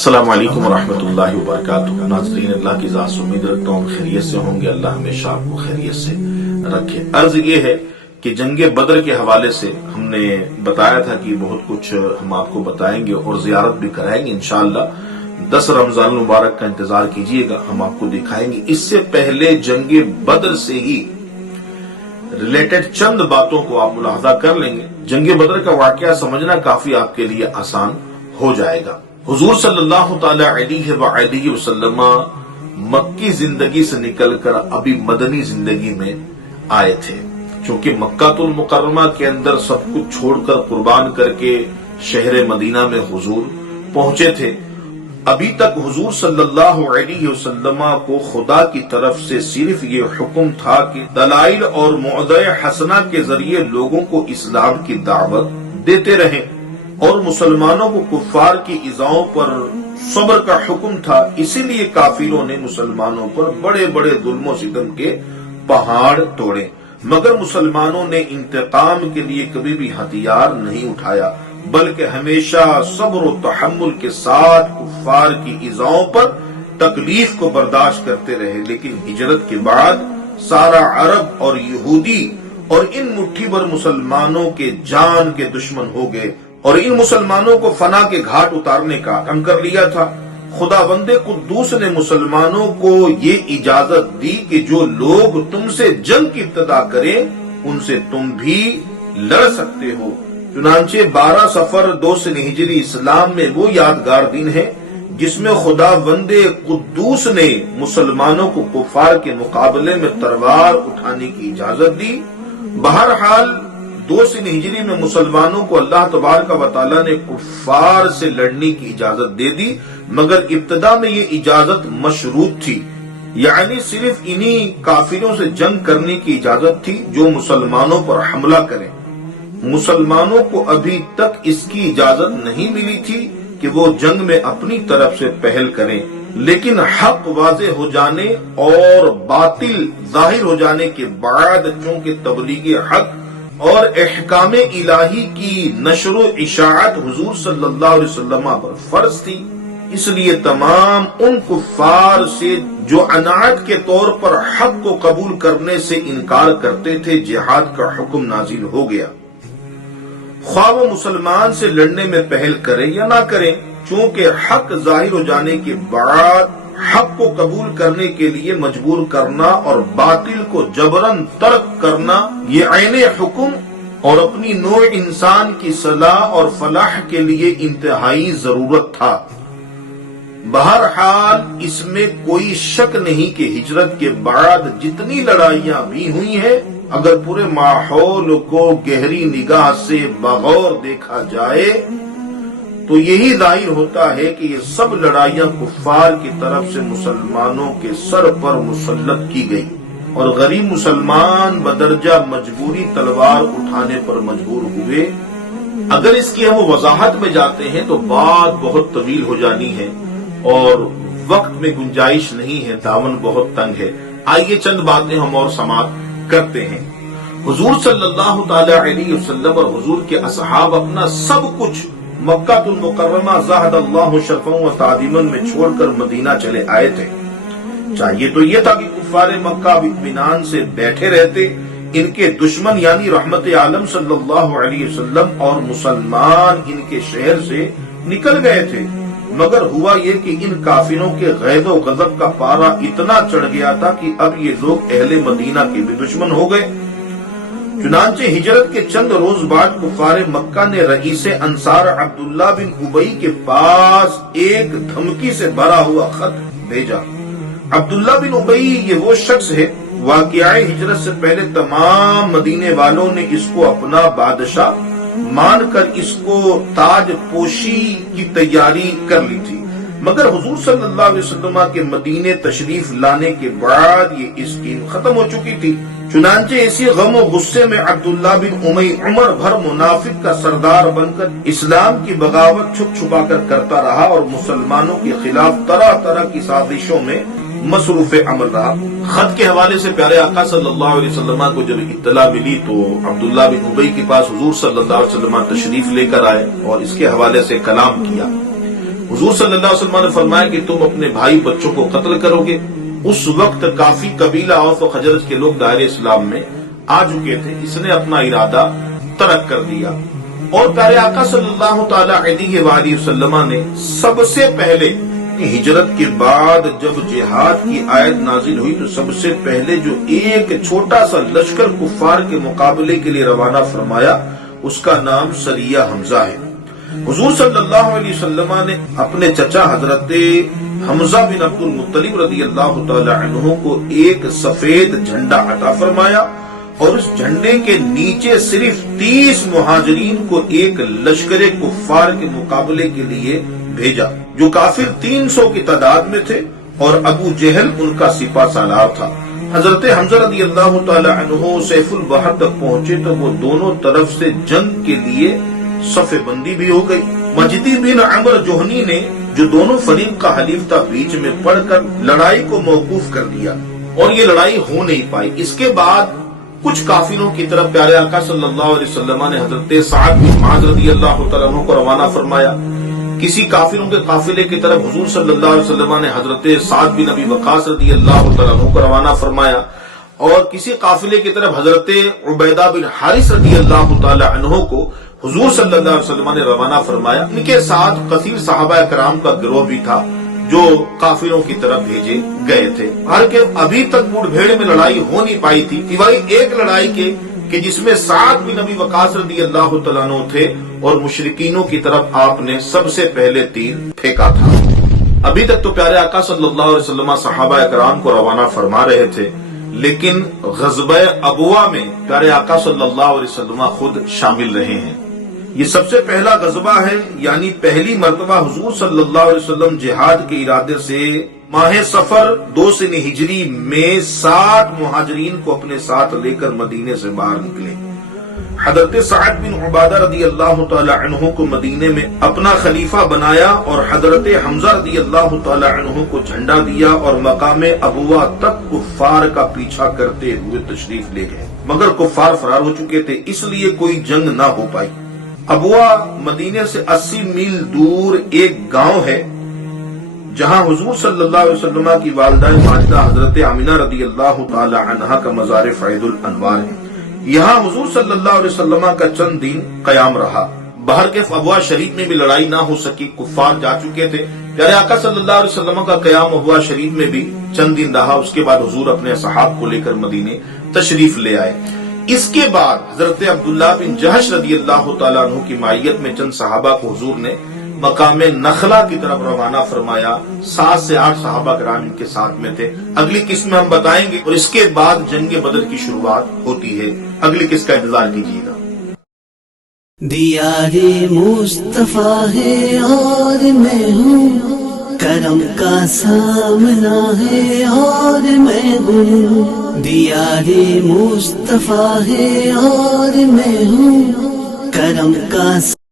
السلام علیکم ورحمۃ اللہ وبرکاتہ۔ ناظرین، اللہ کی ذات سے امید رکھتا ہوں خیریت سے ہوں گے، اللہ ہمیشہ آپ کو خیریت سے رکھے۔ عرض یہ ہے کہ جنگ بدر کے حوالے سے ہم نے بتایا تھا کہ بہت کچھ ہم آپ کو بتائیں گے اور زیارت بھی کرائیں گے انشاءاللہ۔ 10 رمضان المبارک کا انتظار کیجئے گا، ہم آپ کو دکھائیں گے۔ اس سے پہلے جنگ بدر سے ہی ریلیٹڈ چند باتوں کو آپ ملاحظہ کر لیں گے، جنگ بدر کا واقعہ سمجھنا کافی آپ کے لیے آسان ہو جائے گا۔ حضور صلی اللہ تعالی علیہ وآلہ وسلم مکی زندگی سے نکل کر ابھی مدنی زندگی میں آئے تھے، چونکہ مکہ المکرمہ کے اندر سب کچھ چھوڑ کر قربان کر کے شہر مدینہ میں حضور پہنچے تھے۔ ابھی تک حضور صلی اللہ علیہ وسلم کو خدا کی طرف سے صرف یہ حکم تھا کہ دلائل اور موعظہ حسنہ کے ذریعے لوگوں کو اسلام کی دعوت دیتے رہیں، اور مسلمانوں کو کفار کی ایذاؤں پر صبر کا حکم تھا۔ اسی لیے کافروں نے مسلمانوں پر بڑے بڑے ظلم و ستم کے پہاڑ توڑے، مگر مسلمانوں نے انتقام کے لیے کبھی بھی ہتھیار نہیں اٹھایا، بلکہ ہمیشہ صبر و تحمل کے ساتھ کفار کی ایذاؤں پر تکلیف کو برداشت کرتے رہے۔ لیکن ہجرت کے بعد سارا عرب اور یہودی اور ان مٹھی بھر مسلمانوں کے جان کے دشمن ہو گئے، اور ان مسلمانوں کو فنا کے گھاٹ اتارنے کا عزم کر لیا تھا۔ خداوند قدوس نے مسلمانوں کو یہ اجازت دی کہ جو لوگ تم سے جنگ کی ابتدا کریں ان سے تم بھی لڑ سکتے ہو۔ چنانچہ 12 صفر 2 ہجری اسلام میں وہ یادگار دن ہے جس میں خداوند قدوس نے مسلمانوں کو کفار کے مقابلے میں تلوار اٹھانے کی اجازت دی۔ بہرحال 2 ہجری میں مسلمانوں کو اللہ تبارک و تعالیٰ نے کفار سے لڑنے کی اجازت دے دی، مگر ابتدا میں یہ اجازت مشروط تھی، یعنی صرف انہی کافروں سے جنگ کرنے کی اجازت تھی جو مسلمانوں پر حملہ کریں۔ مسلمانوں کو ابھی تک اس کی اجازت نہیں ملی تھی کہ وہ جنگ میں اپنی طرف سے پہل کریں، لیکن حق واضح ہو جانے اور باطل ظاہر ہو جانے کے بعد چونکہ تبلیغ حق اور احکام الہی کی نشر و اشاعت حضور صلی اللہ علیہ وسلم پر فرض تھی، اس لیے تمام ان کفار سے جو عنایت کے طور پر حق کو قبول کرنے سے انکار کرتے تھے جہاد کا حکم نازل ہو گیا، خواہ وہ مسلمان سے لڑنے میں پہل کریں یا نہ کریں، چونکہ حق ظاہر ہو جانے کے بعد حق کو قبول کرنے کے لیے مجبور کرنا اور باطل کو جبراً ترک کرنا یہ عین حکم اور اپنی نوع انسان کی صلاح اور فلاح کے لیے انتہائی ضرورت تھا۔ بہرحال اس میں کوئی شک نہیں کہ ہجرت کے بعد جتنی لڑائیاں بھی ہوئی ہیں، اگر پورے ماحول کو گہری نگاہ سے بغور دیکھا جائے تو یہی ظاہر ہوتا ہے کہ یہ سب لڑائیاں کفار کی طرف سے مسلمانوں کے سر پر مسلط کی گئی، اور غریب مسلمان بدرجہ مجبوری تلوار اٹھانے پر مجبور ہوئے۔ اگر اس کی ہم وضاحت میں جاتے ہیں تو بات بہت طویل ہو جانی ہے اور وقت میں گنجائش نہیں ہے، دامن بہت تنگ ہے۔ آئیے چند باتیں ہم اور سماعت کرتے ہیں۔ حضور صلی اللہ تعالی علیہ وسلم اور حضور کے اصحاب اپنا سب کچھ مکہ المکرمہ زاہد اللہ شرفا و تعظیما میں چھوڑ کر مدینہ چلے آئے تھے۔ چاہیے تو یہ تھا کہ کفار مکہ اطمینان سے بیٹھے رہتے، ان کے دشمن یعنی رحمت عالم صلی اللہ علیہ وسلم اور مسلمان ان کے شہر سے نکل گئے تھے، مگر ہوا یہ کہ ان کافروں کے غیظ و غضب کا پارا اتنا چڑھ گیا تھا کہ اب یہ لوگ اہل مدینہ کے بھی دشمن ہو گئے۔ چنانچہ ہجرت کے چند روز بعد کفار مکہ نے رئیس انصار عبداللہ بن ابی کے پاس ایک دھمکی سے بھرا ہوا خط بھیجا۔ عبداللہ بن ابی یہ وہ شخص ہے، واقعہ ہجرت سے پہلے تمام مدینے والوں نے اس کو اپنا بادشاہ مان کر اس کو تاج پوشی کی تیاری کر لی تھی، مگر حضور صلی اللہ علیہ وسلم کے مدینے تشریف لانے کے بعد یہ اسکیم ختم ہو چکی تھی۔ چنانچہ اسی غم و غصے میں عبداللہ بن امی عمر بھر منافق کا سردار بن کر اسلام کی بغاوت چھپ چھپا کر کرتا رہا اور مسلمانوں کے خلاف طرح طرح کی سازشوں میں مصروف عمل رہا۔ خط کے حوالے سے پیارے آقا صلی اللہ علیہ وسلم کو جب اطلاع ملی تو عبداللہ بن ابی کے پاس حضور صلی اللہ علیہ وسلم تشریف لے کر آئے اور اس کے حوالے سے کلام کیا۔ حضور صلی اللہ علیہ وسلم نے فرمایا کہ تم اپنے بھائی بچوں کو قتل کرو گے. اس وقت کافی قبیلہ اوس و خزرج کے لوگ دائرے اسلام میں آ چکے تھے. اس نے اپنا ارادہ ترک کر دیا اور پیارے آقا صلی اللہ تعالی علیہ وآلہ وسلم نے سب سے پہلے ہجرت کے بعد جب جہاد کی آیت نازل ہوئی تو سب سے پہلے جو ایک چھوٹا سا لشکر کفار کے مقابلے کے لیے روانہ فرمایا اس کا نام سریہ حمزہ ہے. حضور صلی اللہ علیہ وسلم نے اپنے چچا حضرت حمزہ بن عبد المطلب رضی اللہ تعالی عنہ کو ایک سفید جھنڈا عطا فرمایا اور اس جھنڈے کے نیچے صرف 30 مہاجرین کو ایک لشکر کفار کے مقابلے کے لیے بھیجا جو کافر 300 کی تعداد میں تھے اور ابو جہل ان کا سپہ سالار تھا. حضرت حمزہ رضی اللہ تعالی عنہ سیف البحر تک پہنچے تو وہ دونوں طرف سے جنگ کے لیے صف بندی بھی ہو گئی. مجدی بن عمر جوہنی نے جو دونوں فریق کا حلیف تھا بیچ میں پڑھ کر لڑائی کو موقوف کر دیا اور یہ لڑائی ہو نہیں پائی. اس کے بعد کچھ کافروں کی طرف پیارے آقا صلی اللہ علیہ وسلم نے حضرت سعد بن معاذ رضی اللہ تعالیٰ عنہ کو روانہ فرمایا. کسی کافروں کے قافلے کی طرف حضور صلی اللہ علیہ وسلم نے حضرت سعد بن ابی وقاص رضی اللہ تعالیٰ عنہ کو روانہ فرمایا اور کسی قافلے کی طرف حضرت عبیدہ بن حارث رضی اللہ تعالیٰ عنہ کو حضور صلی اللہ علیہ وسلم نے روانہ فرمایا. ان کے ساتھ کثیر صحابہ کرام کا گروہ بھی تھا جو کافروں کی طرف بھیجے گئے تھے. حالانکہ ابھی تک مڑ بھیڑ میں لڑائی ہو نہیں پائی تھی سوائے ایک لڑائی کے کہ جس میں سعد بن ابی وقاص رضی اللہ تعالیٰ عنہ تھے اور مشرکینوں کی طرف آپ نے سب سے پہلے تیر پھینکا تھا. ابھی تک تو پیارے آقا صلی اللہ علیہ وسلم صحابہ کرام کو روانہ فرما رہے تھے لیکن غزوہ ابوا میں پیارے آقا صلی اللہ علیہ وسلم خود شامل رہے ہیں. یہ سب سے پہلا غزوہ ہے یعنی پہلی مرتبہ حضور صلی اللہ علیہ وسلم جہاد کے ارادے سے ماہ صفر 2 سن ہجری میں 60 مہاجرین کو اپنے ساتھ لے کر مدینے سے باہر نکلے. حضرت سعد بن عبادہ رضی اللہ تعالی عنہ کو مدینے میں اپنا خلیفہ بنایا اور حضرت حمزہ رضی اللہ تعالی عنہ کو جھنڈا دیا اور مقام ابوا تک کفار کا پیچھا کرتے ہوئے تشریف لے گئے مگر کفار فرار ہو چکے تھے اس لیے کوئی جنگ نہ ہو پائی. ابوا مدینے سے 80 میل دور ایک گاؤں ہے جہاں حضور صلی اللہ علیہ وسلم کی والدہ ماجدہ حضرت آمنہ رضی اللہ تعالی عنہا کا مزار فیض الانوار ہے. یہاں حضور صلی اللہ علیہ وسلم کا چند دن قیام رہا. باہر کے ابوا شریف میں بھی لڑائی نہ ہو سکی کفار جا چکے تھے. پیارے آقا صلی اللہ علیہ وسلم کا قیام ابوا شریف میں بھی چند دن رہا. اس کے بعد حضور اپنے صحاب کو لے کر مدینے تشریف لے آئے. اس کے بعد حضرت عبداللہ بن جہش رضی اللہ تعالیٰ عنہ کی معیت میں چند صحابہ کو حضور نے مقام نخلا کی طرف روانہ فرمایا. 7 سے 8 صحابہ کرام ان کے ساتھ میں تھے. اگلی قسط میں ہم بتائیں گے اور اس کے بعد جنگ بدر کی شروعات ہوتی ہے. اگلی قسط کا انتظار کیجیے گا. دیار مصطفیٰ ہے اور میں ہوں کرم کا سامنا ہے اور میں ہوں. دیار مصطفیٰ ہے اور میں ہوں کرم کا